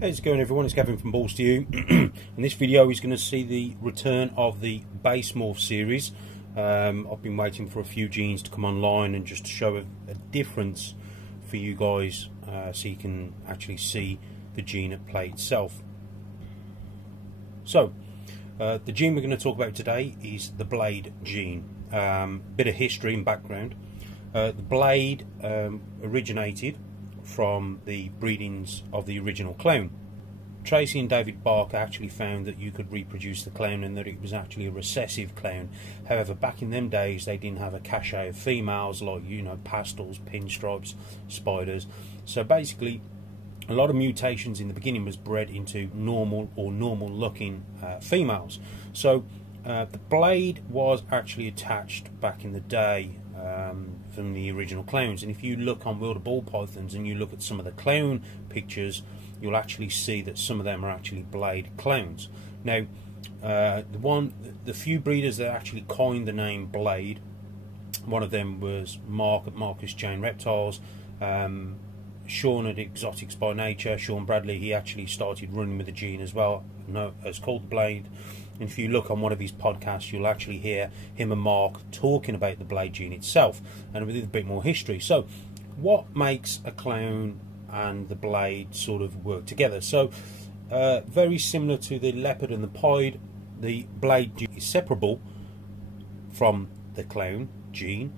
How's it going, everyone? It's Gavin from Balls to You. In this video is going to see the return of the base morph series. I've been waiting for a few genes to come online and just to show a difference for you guys, so you can actually see the gene at play itself. So the gene we're going to talk about today is the blade gene. Bit of history and background. The blade originated from the breedings of the original clown. Tracy and David Barker actually found that you could reproduce the clown and that it was actually a recessive clown. However, back in them days they didn't have a cache of females like, you know, pastels, pinstripes, spiders. So basically a lot of mutations in the beginning was bred into normal or normal looking females. So the blade was actually attached back in the day from the original clowns, and if you look on World of Ball Pythons and you look at some of the clown pictures, you'll actually see that some of them are actually blade clowns. Now the few breeders that actually coined the name blade, one of them was Mark at Marcus Chain Reptiles, Sean at Exotics by Nature, Sean Bradley. He actually started running with the gene as well, as called blade. And if you look on one of his podcasts, you'll actually hear him and Mark talking about the blade gene itself and with a bit more history. So what makes a clown and the blade sort of work together? So very similar to the leopard and the pied, the blade gene is separable from the clown gene.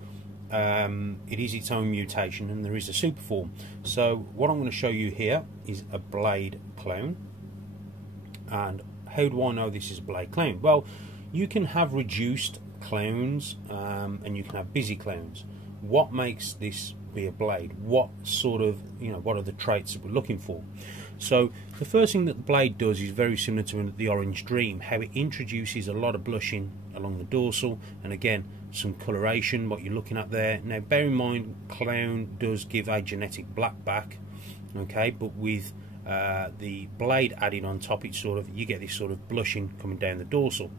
It is its own mutation and there is a super form. So what I'm going to show you here is a blade clown. And how do I know this is a blade clown? Well, you can have reduced clowns and you can have busy clowns. What makes this be a blade? What sort of, what are the traits that we're looking for? So the first thing that the blade does is very similar to the Orange Dream, how it introduces a lot of blushing along the dorsal, and again some coloration, what you're looking at there. Now bear in mind, clown does give a genetic black back, okay, but with the blade added on top, it's sort of, you get this sort of blushing coming down the dorsal.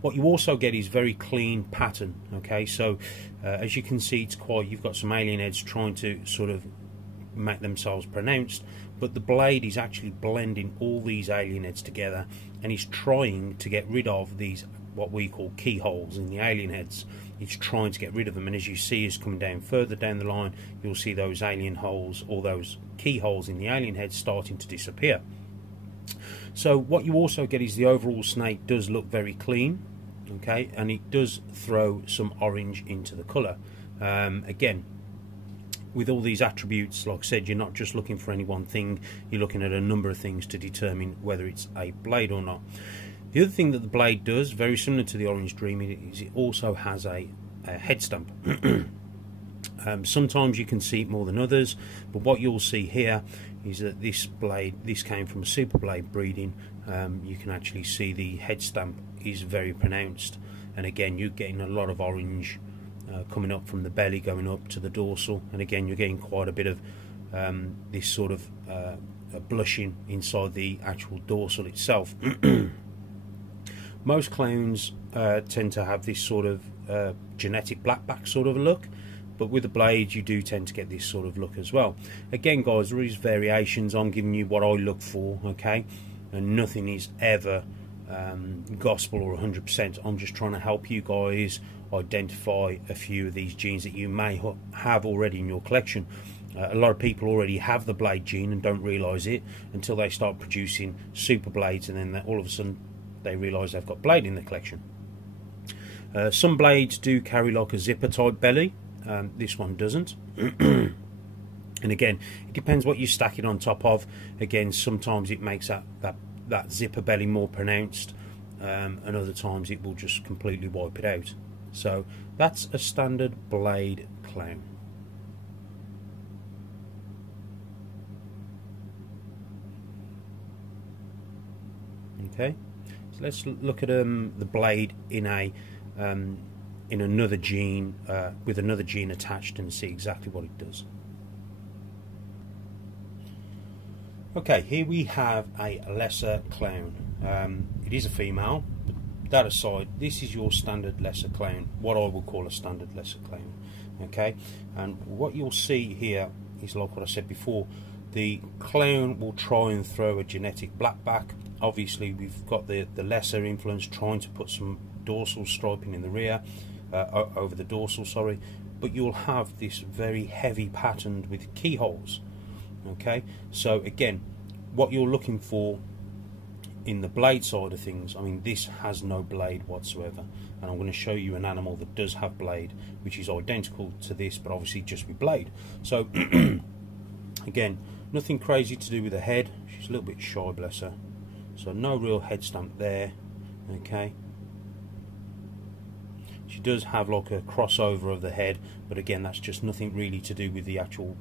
What you also get is very clean pattern, okay, so as you can see, it's quite, you've got some alien heads trying to sort of make themselves pronounced, but the blade is actually blending all these alien heads together and is trying to get rid of these, what we call keyholes in the alien heads. It's trying to get rid of them, and as you see is coming down further down the line, you'll see those alien holes or those keyholes in the alien heads starting to disappear. So what you also get is the overall snake does look very clean, okay, and it does throw some orange into the colour. Again, with all these attributes, like I said, you're not just looking for any one thing, you're looking at a number of things to determine whether it's a blade or not. The other thing that the blade does, very similar to the Orange Dream, is it also has a head stump. Sometimes you can see it more than others, but what you'll see here is that this blade, this came from a super blade breeding. You can actually see the head stump is very pronounced, and again you're getting a lot of orange coming up from the belly going up to the dorsal, and again you're getting quite a bit of this sort of blushing inside the actual dorsal itself. Most clowns tend to have this sort of genetic blackback sort of look, but with the blades you do tend to get this sort of look as well. Again guys, there is variations. I'm giving you what I look for, okay, and nothing is ever gospel or 100%. I'm just trying to help you guys identify a few of these genes that you may have already in your collection. A lot of people already have the blade gene and don't realise it until they start producing super blades, and then all of a sudden they realise they've got blade in the collection. Some blades do carry like a zipper type belly. This one doesn't. And again, it depends what you stack it on top of. Again, sometimes it makes that zipper belly more pronounced, and other times it will just completely wipe it out. So that's a standard blade clown. Okay, so let's look at the blade in another gene, with another gene attached, and see exactly what it does. Okay, here we have a lesser clown. It is a female, but that aside, this is your standard lesser clown, what I would call a standard lesser clown. Okay, and what you'll see here is like what I said before, The clown will try and throw a genetic black back. Obviously we've got the lesser influence trying to put some dorsal striping in the rear, over the dorsal, sorry, but you'll have this very heavy pattern with keyholes. Okay, so again, what you're looking for in the blade side of things, I mean, this has no blade whatsoever, and I'm going to show you an animal that does have blade, which is identical to this, but obviously just with blade. So again, nothing crazy to do with the head. She's a little bit shy, bless her, so no real head stamp there. Okay, she does have like a crossover of the head, but again, that's just nothing really to do with the actual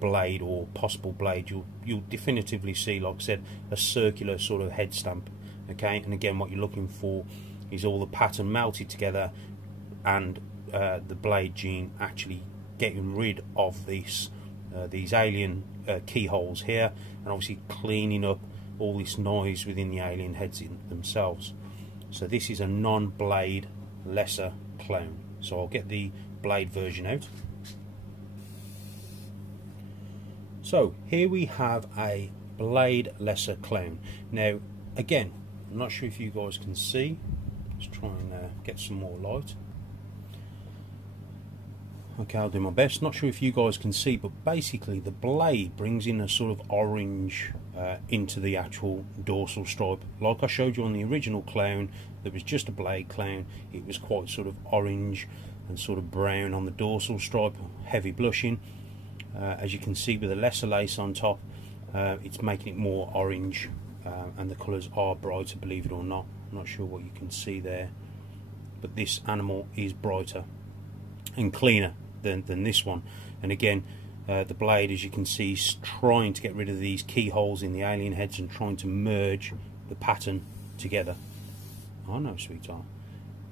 blade or possible blade. You'll definitively see, like I said, a circular sort of head stamp. Okay, and again, what you're looking for is all the pattern melted together, and the blade gene actually getting rid of these alien keyholes here, and obviously cleaning up all this noise within the alien heads in themselves. So this is a non-blade lesser clone. So I'll get the blade version out. So here we have a blade lesser clone. Now again, I'm not sure if you guys can see. Let's try and get some more light. Okay, I'll do my best. Not sure if you guys can see, but basically the blade brings in a sort of orange into the actual dorsal stripe. Like I showed you on the original clone, there was just a blade clone. It was quite sort of orange and sort of brown on the dorsal stripe, heavy blushing. As you can see with the lesser lace on top, it's making it more orange, and the colours are brighter, believe it or not. I'm not sure what you can see there, but this animal is brighter and cleaner than this one. And again, the blade, as you can see, is trying to get rid of these keyholes in the alien heads and trying to merge the pattern together. Oh no, sweetheart.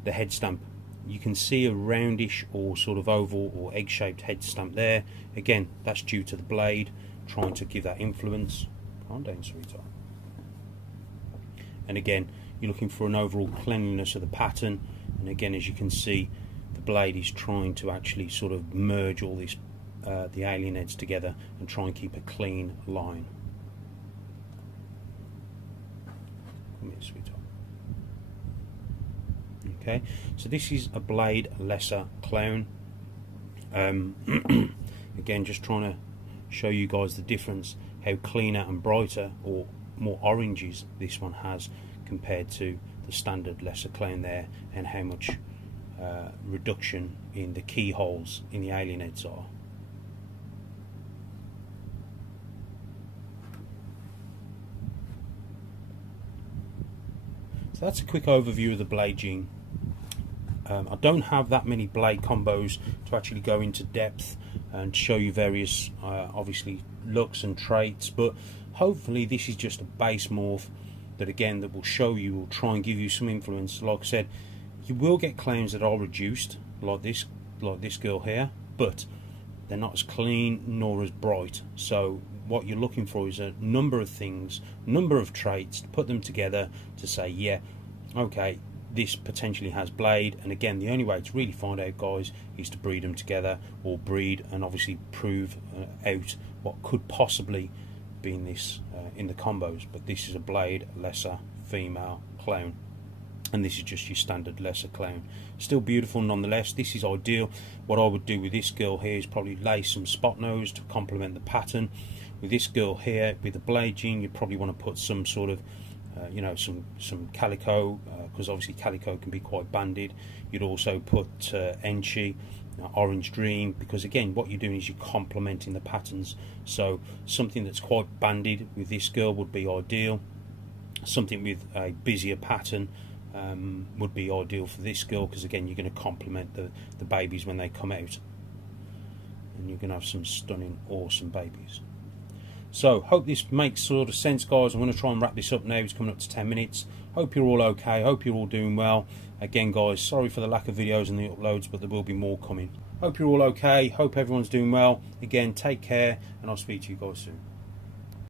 The head stamp, you can see a roundish or sort of oval or egg-shaped head stamp there. Again, that's due to the blade trying to give that influence. Calm down, sweetheart. And again, you're looking for an overall cleanliness of the pattern, and again, as you can see, the blade is trying to actually sort of merge all this the alien heads together and try and keep a clean line. Come here, sweetheart. Okay, so this is a blade lesser clone. Again, just trying to show you guys the difference, how cleaner and brighter or more oranges this one has compared to the standard lesser clone there, and how much reduction in the keyholes in the alien heads are. So that's a quick overview of the blade gene. I don't have that many blade combos to actually go into depth and show you various obviously looks and traits, but hopefully this is just a base morph that again that will show you, will try and give you some influence. Like I said, you will get clones that are reduced like this girl here, but they're not as clean nor as bright. So what you're looking for is a number of things, number of traits, to put them together to say, yeah, okay, this potentially has blade. And again, the only way to really find out, guys, is to breed them together, or breed and obviously prove out what could possibly be in this in the combos. But this is a blade lesser female clone, and this is just your standard lesser clone. Still beautiful nonetheless. This is ideal. What I would do with this girl here is probably lace some spot nose to complement the pattern. With this girl here, with the blade gene, you'd probably want to put some sort of you know, some calico, because obviously calico can be quite banded. You'd also put Enchi, Orange Dream, because again, what you're doing is you're complementing the patterns. So something that's quite banded with this girl would be ideal. Something with a busier pattern would be ideal for this girl, because again, you're going to complement the babies when they come out, and you're going to have some stunning, awesome babies. So, hope this makes sort of sense, guys. I'm going to try and wrap this up now. It's coming up to 10 minutes. Hope you're all okay. Hope you're all doing well. Again, guys, sorry for the lack of videos and the uploads, but there will be more coming. Hope you're all okay. Hope everyone's doing well. Again, take care, and I'll speak to you guys soon.